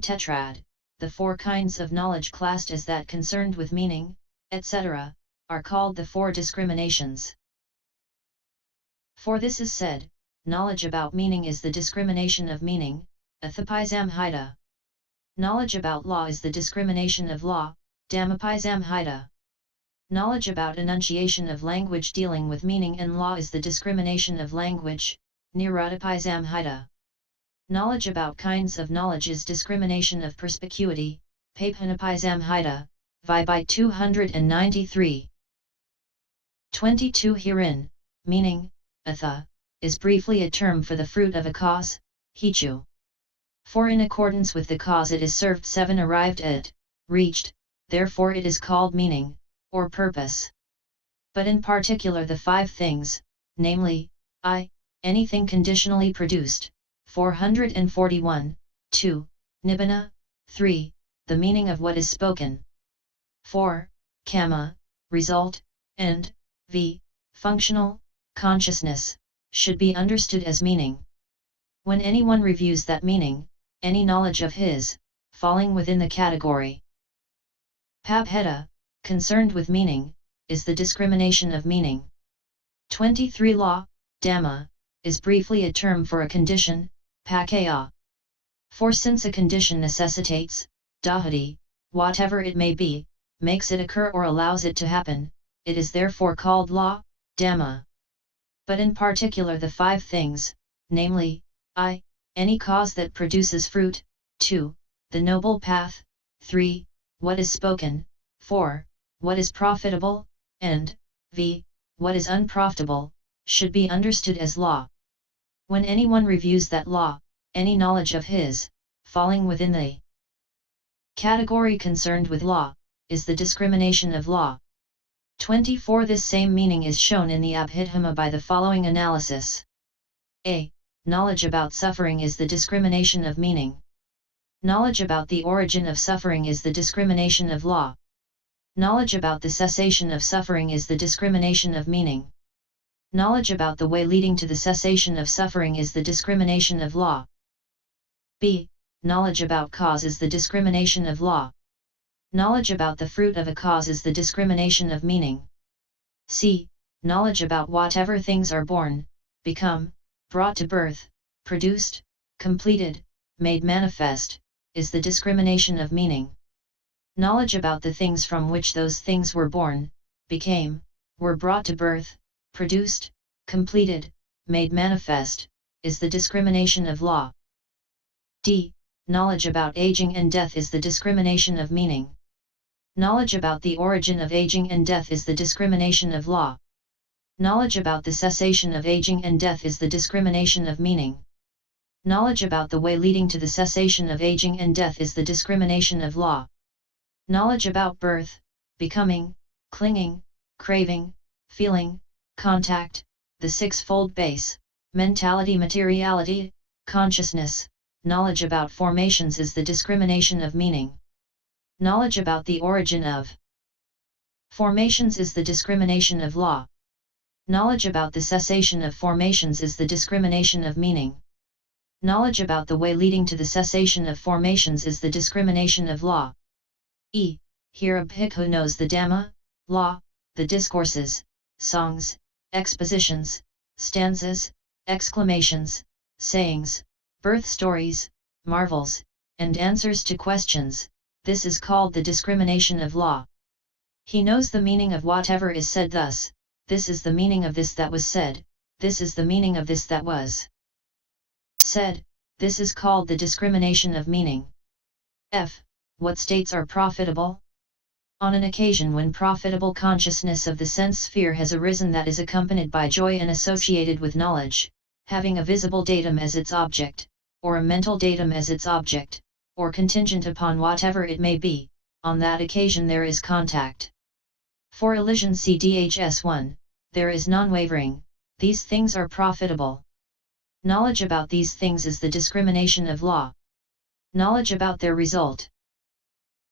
second tetrad, the four kinds of knowledge classed as that concerned with meaning, etc., are called the four discriminations. For this is said, knowledge about meaning is the discrimination of meaning, attha-paþisambhida. Knowledge about law is the discrimination of law, dhamma-paþisambhida. Knowledge about enunciation of language dealing with meaning and law is the discrimination of language, nirutti-paþisambhida. Knowledge about kinds of knowledge is discrimination of perspicuity, paþibhana-paþisambhida, Vibh 293. 22 Herein, meaning, attha, is briefly a term for the fruit of a cause, hetu. For in accordance with the cause it is served 7 arrived at, reached, therefore it is called meaning, or purpose. But in particular the 5 things, namely, I, anything conditionally produced, 441, 2, Nibbana, 3, the meaning of what is spoken, 4, kamma, result, and, v, functional, consciousness, should be understood as meaning. When anyone reviews that meaning, any knowledge of his, falling within the category paþibhana, concerned with meaning, is the discrimination of meaning. 23 Law, dhamma, is briefly a term for a condition, paccaya. For since a condition necessitates, dhāti, whatever it may be, makes it occur or allows it to happen, it is therefore called law, dhamma. But in particular the 5 things, namely, I, any cause that produces fruit, 2, the noble path, 3, what is spoken, 4, what is profitable, and, v, what is unprofitable, should be understood as law. When anyone reviews that law, any knowledge of his, falling within the category concerned with law, is the discrimination of law. 24 This same meaning is shown in the Abhidhamma by the following analysis. A. Knowledge about suffering is the discrimination of meaning. Knowledge about the origin of suffering is the discrimination of law. Knowledge about the cessation of suffering is the discrimination of meaning. Knowledge about the way leading to the cessation of suffering is the discrimination of law. B. Knowledge about cause is the discrimination of law. Knowledge about the fruit of a cause is the discrimination of meaning. C. Knowledge about whatever things are born, become, brought to birth, produced, completed, made manifest, is the discrimination of meaning. Knowledge about the things from which those things were born, became, were brought to birth, produced, completed, made manifest, is the discrimination of law. D. Knowledge about aging and death is the discrimination of meaning. Knowledge about the origin of aging and death is the discrimination of law. Knowledge about the cessation of aging and death is the discrimination of meaning. Knowledge about the way leading to the cessation of aging and death is the discrimination of law. Knowledge about birth, becoming, clinging, craving, feeling, contact, the sixfold base, mentality, materiality, consciousness, knowledge about formations is the discrimination of meaning. Knowledge about the origin of formations is the discrimination of law. Knowledge about the cessation of formations is the discrimination of meaning. Knowledge about the way leading to the cessation of formations is the discrimination of law. E. Here a bhikkhu knows the Dhamma, law, the discourses, songs, expositions, stanzas, exclamations, sayings, birth stories, marvels, and answers to questions. This is called the discrimination of law. He knows the meaning of whatever is said thus, this is the meaning of this that was said, this is the meaning of this that was said, this is called the discrimination of meaning. F. What states are profitable? On an occasion when profitable consciousness of the sense sphere has arisen that is accompanied by joy and associated with knowledge, having a visible datum as its object, or a mental datum as its object, or contingent upon whatever it may be, on that occasion there is contact. For elision cdhs1, there is non-wavering, these things are profitable. Knowledge about these things is the discrimination of law. Knowledge about their result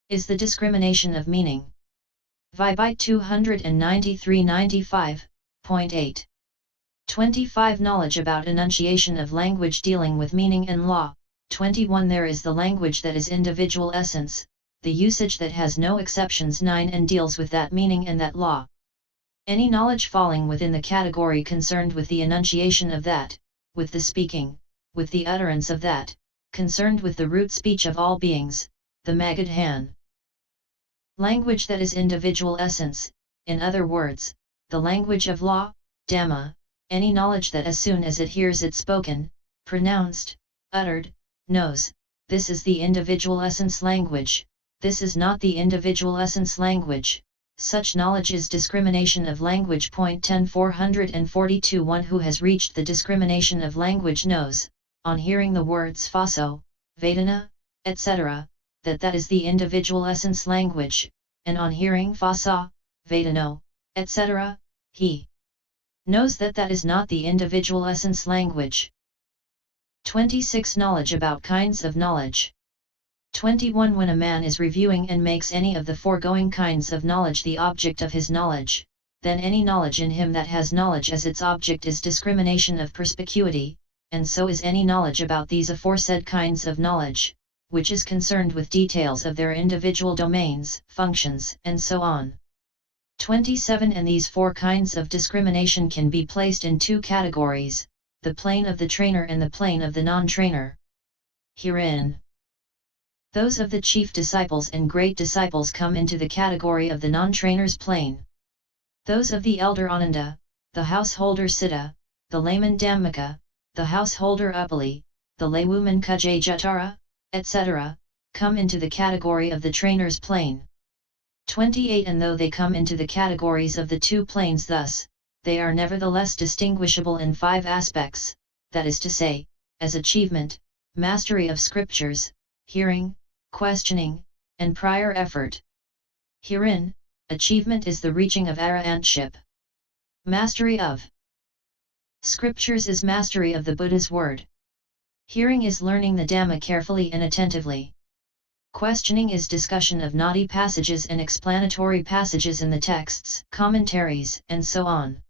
is the discrimination of meaning. Vibh 293-95.8. 25 Knowledge about enunciation of language dealing with meaning and law, 21 There is the language that is individual essence, the usage that has no exceptions. 9 And deals with that meaning and that law. Any knowledge falling within the category concerned with the enunciation of that, with the speaking, with the utterance of that, concerned with the root speech of all beings, the Magadhan. Language that is individual essence, in other words, the language of law, Dhamma, any knowledge that as soon as it hears it spoken, pronounced, uttered, knows, this is the individual essence language, this is not the individual essence language. Such knowledge is discrimination of language. 10 442 One who has reached the discrimination of language knows, on hearing the words phaso, Vedana, etc., that is the individual essence language, and on hearing phasa, Vedano, etc., he knows that is not the individual essence language. 26 Knowledge about kinds of knowledge. 21 When a man is reviewing and makes any of the foregoing kinds of knowledge the object of his knowledge, then any knowledge in him that has knowledge as its object is discrimination of perspicuity, and so is any knowledge about these aforesaid kinds of knowledge, which is concerned with details of their individual domains, functions, and so on. 27 And these four kinds of discrimination can be placed in two categories, the plane of the trainer and the plane of the non-trainer. Herein, those of the chief disciples and great disciples come into the category of the non-trainer's plane. Those of the elder Ananda, the householder Siddha, the layman Dhammika, the householder Upali, the laywoman Kujajatara, etc., come into the category of the trainer's plane. 28 And though they come into the categories of the two planes thus, they are nevertheless distinguishable in 5 aspects, that is to say, as achievement, mastery of scriptures, hearing, questioning, and prior effort. Herein, achievement is the reaching of arahantship. Mastery of scriptures is mastery of the Buddha's word. Hearing is learning the Dhamma carefully and attentively. Questioning is discussion of knotty passages and explanatory passages in the texts, commentaries, and so on.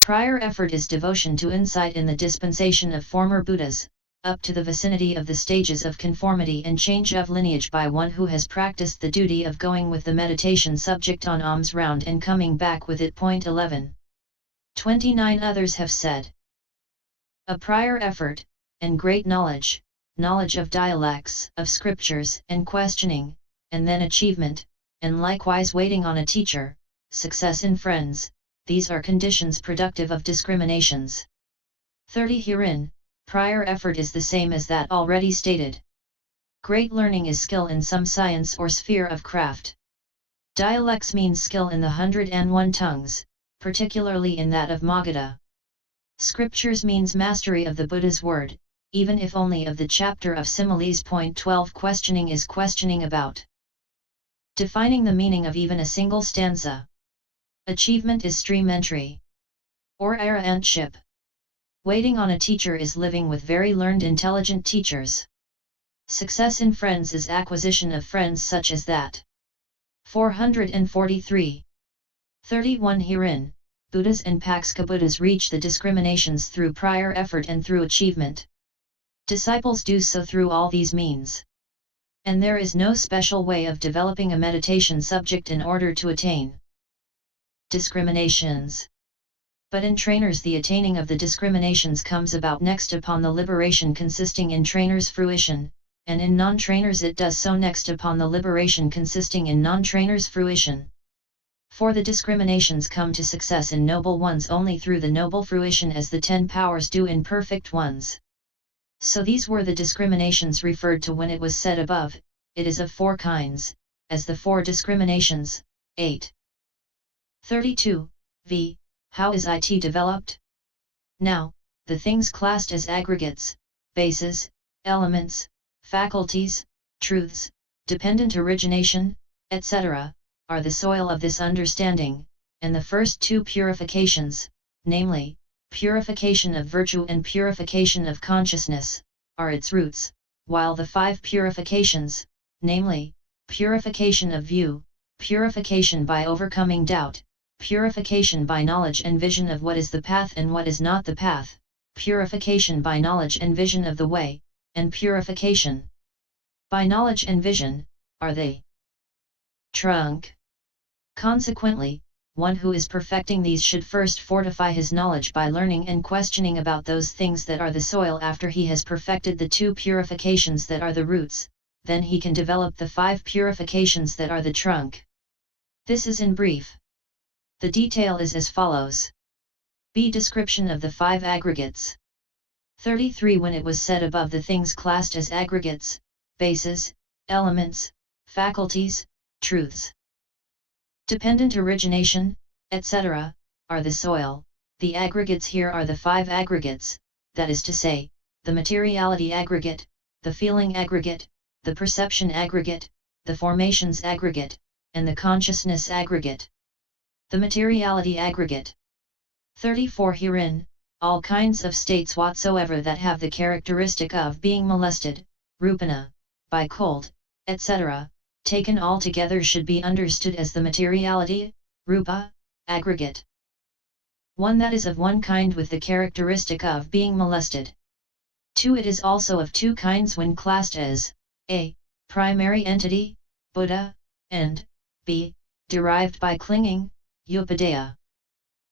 Prior effort is devotion to insight in the dispensation of former Buddhas, up to the vicinity of the stages of conformity and change of lineage by one who has practiced the duty of going with the meditation subject on alms round and coming back with it. 11. 29 Others have said, a prior effort, and great knowledge, knowledge of dialects, of scriptures, and questioning, and then achievement, and likewise waiting on a teacher, success in friends, these are conditions productive of discriminations. 30 Herein, prior effort is the same as that already stated. Great learning is skill in some science or sphere of craft. Dialects means skill in the 101 tongues, particularly in that of Magadha. Scriptures means mastery of the Buddha's word, even if only of the chapter of similes. 12 Questioning is questioning about defining the meaning of even a single stanza. Achievement is stream entry, or arahantship. Waiting on a teacher is living with very learned intelligent teachers. Success in friends is acquisition of friends such as that. 443. 31 Herein, Buddhas and Pakska-Buddhas reach the discriminations through prior effort and through achievement. Disciples do so through all these means. And there is no special way of developing a meditation subject in order to attain discriminations. But in trainers the attaining of the discriminations comes about next upon the liberation consisting in trainers' fruition, and in non-trainers it does so next upon the liberation consisting in non-trainers' fruition. For the discriminations come to success in noble ones only through the noble fruition as the 10 powers do in perfect ones. So these were the discriminations referred to when it was said above, it is of 4 kinds, as the 4 discriminations. 8. 32. V. How is it developed? Now, the things classed as aggregates, bases, elements, faculties, truths, dependent origination, etc., are the soil of this understanding, and the first 2 purifications, namely, purification of virtue and purification of consciousness, are its roots, while the 5 purifications, namely, purification of view, purification by overcoming doubt, purification by knowledge and vision of what is the path and what is not the path, purification by knowledge and vision of the way, and purification. By knowledge and vision, are they trunk. Consequently, one who is perfecting these should first fortify his knowledge by learning and questioning about those things that are the soil. After he has perfected the 2 purifications that are the roots, then he can develop the 5 purifications that are the trunk. This is in brief. The detail is as follows. B. Description of the 5 aggregates. 33. When it was said above, the things classed as aggregates, bases, elements, faculties, truths, dependent origination, etc., are the soil. The aggregates here are the 5 aggregates, that is to say, the materiality aggregate, the feeling aggregate, the perception aggregate, the formations aggregate, and the consciousness aggregate. The materiality aggregate. 34. Herein, all kinds of states whatsoever that have the characteristic of being molested, rupana, by cold, etc., taken all together should be understood as the materiality, rupa, aggregate. One that is of one kind with the characteristic of being molested. 2. It is also of 2 kinds when classed as a. Primary entity, Buddha, and b. Derived by clinging, upadaya.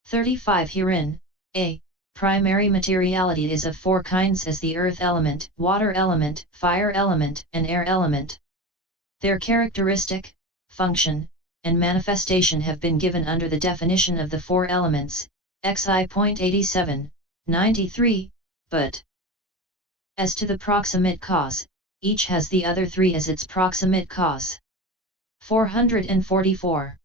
35. Herein, a. Primary materiality is of 4 kinds as the earth element, water element, fire element, and air element. Their characteristic, function, and manifestation have been given under the definition of the 4 elements, xi.87, 93, but as to the proximate cause, each has the other 3 as its proximate cause. 444.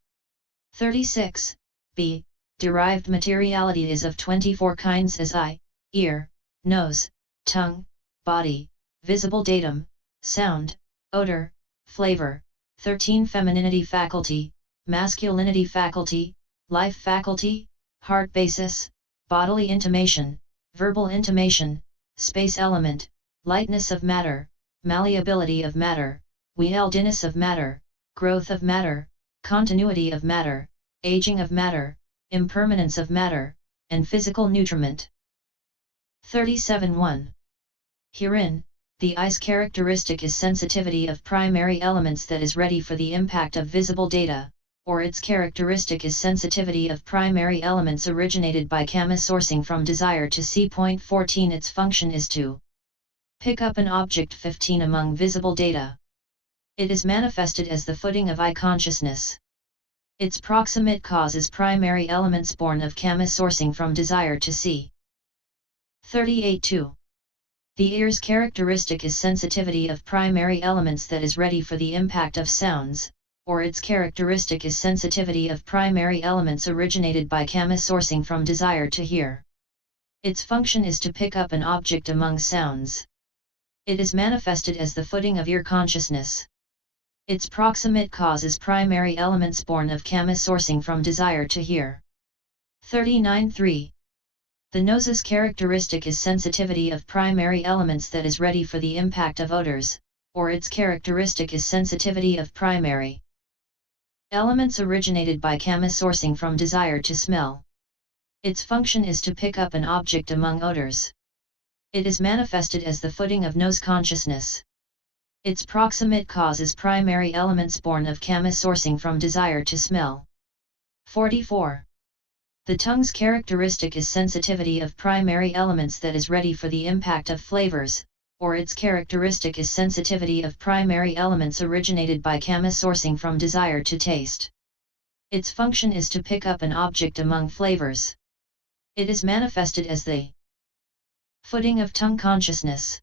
36. B. Derived materiality is of 24 kinds as eye, ear, nose, tongue, body, visible datum, sound, odor, flavor, 13 femininity faculty, masculinity faculty, life faculty, heart basis, bodily intimation, verbal intimation, space element, lightness of matter, malleability of matter, wieldiness of matter, growth of matter, continuity of matter, aging of matter, impermanence of matter, and physical nutriment. 37.1. Herein, the eye's characteristic is sensitivity of primary elements that is ready for the impact of visible data, or its characteristic is sensitivity of primary elements originated by kama sourcing from desire to see. 14. Its function is to pick up an object. 15. Among visible data, it is manifested as the footing of eye consciousness. Its proximate cause is primary elements born of kama sourcing from desire to see. 38.2. The ear's characteristic is sensitivity of primary elements that is ready for the impact of sounds, or its characteristic is sensitivity of primary elements originated by kama sourcing from desire to hear. Its function is to pick up an object among sounds. It is manifested as the footing of ear consciousness. Its proximate cause is primary elements born of kama sourcing from desire to hear. 39.3. The nose's characteristic is sensitivity of primary elements that is ready for the impact of odors, or its characteristic is sensitivity of primary elements originated by kama sourcing from desire to smell. Its function is to pick up an object among odors. It is manifested as the footing of nose consciousness. Its proximate cause is primary elements born of kama sourcing from desire to smell. 44. The tongue's characteristic is sensitivity of primary elements that is ready for the impact of flavors, or its characteristic is sensitivity of primary elements originated by kama sourcing from desire to taste. Its function is to pick up an object among flavors. It is manifested as the footing of tongue consciousness.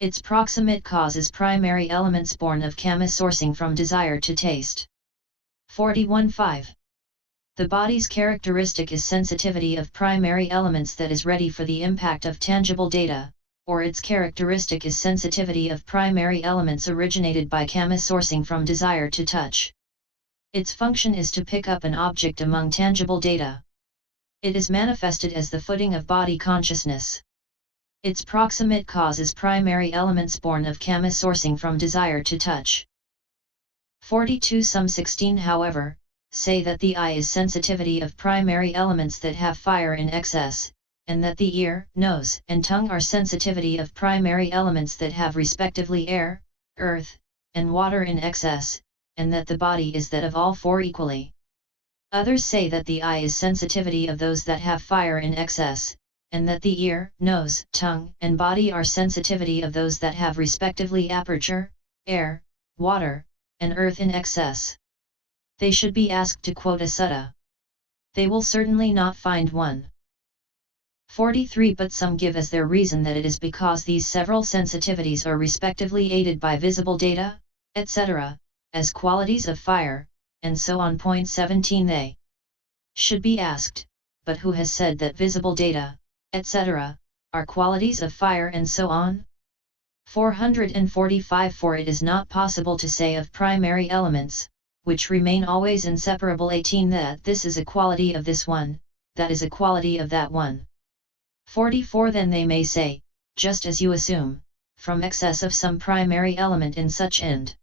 Its proximate cause is primary elements born of kama sourcing from desire to taste. 41.5. The body's characteristic is sensitivity of primary elements that is ready for the impact of tangible data, or its characteristic is sensitivity of primary elements originated by kama sourcing from desire to touch. Its function is to pick up an object among tangible data. It is manifested as the footing of body consciousness. Its proximate cause is primary elements born of kama sourcing from desire to touch. 42. Some 16, however, say that the eye is sensitivity of primary elements that have fire in excess, and that the ear, nose, and tongue are sensitivity of primary elements that have respectively air, earth, and water in excess, and that the body is that of all four equally. Others say that the eye is sensitivity of those that have fire in excess, and that the ear, nose, tongue, and body are sensitivity of those that have respectively aperture, air, water, and earth in excess. They should be asked to quote a sutta. They will certainly not find one. 43. But some give as their reason that it is because these several sensitivities are respectively aided by visible data, etc., as qualities of fire, and so on. Point 17. They should be asked, but who has said that visible data, etc., are qualities of fire and so on? 445. For it is not possible to say of primary elements, which remain always inseparable, 18, that this is a quality of this one, that is a quality of that one. 44. Then they may say, just as you assume, from excess of some primary element in such end.